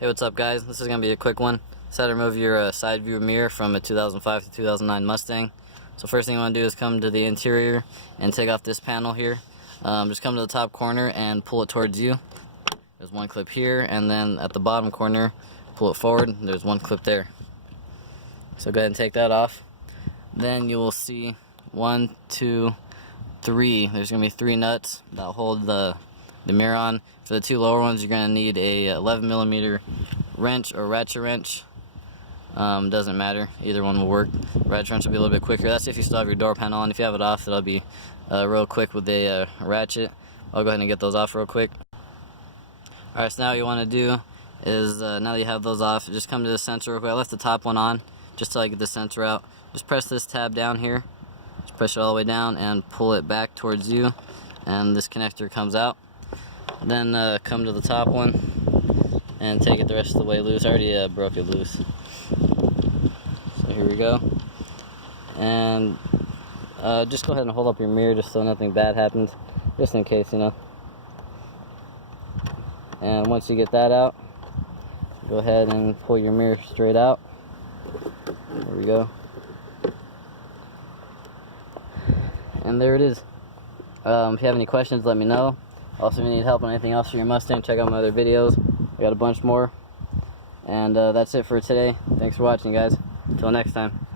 Hey, what's up guys? This is going to be a quick one. Decided to remove your side view mirror from a 2005 to 2009 Mustang. So first thing you want to do is come to the interior and take off this panel here. Just come to the top corner and pull it towards you. There's one clip here, and then at the bottom corner, pull it forward. There's one clip there. So go ahead and take that off. Then you will see 1, 2, 3. There's going to be 3 nuts that hold the mirror on. For the 2 lower ones, you're going to need a 11mm wrench or ratchet wrench. Doesn't matter, either one will work. Ratchet wrench will be a little bit quicker. That's if you still have your door panel on. If you have it off, it'll be real quick with a ratchet. I'll go ahead and get those off real quick. Alright, so now what you want to do is, now that you have those off, just come to the center real quick. I left the top one on just till I get the center out. Just press this tab down here. Just push it all the way down and pull it back towards you, and this connector comes out. Then come to the top one and take it the rest of the way loose. I already broke it loose. So here we go. And just go ahead and hold up your mirror just so nothing bad happens, just in case, you know. And once you get that out, go ahead and pull your mirror straight out. There we go. And there it is. If you have any questions, let me know. Also, if you need help on anything else for your Mustang, check out my other videos. I got a bunch more. And that's it for today. Thanks for watching, guys. Until next time.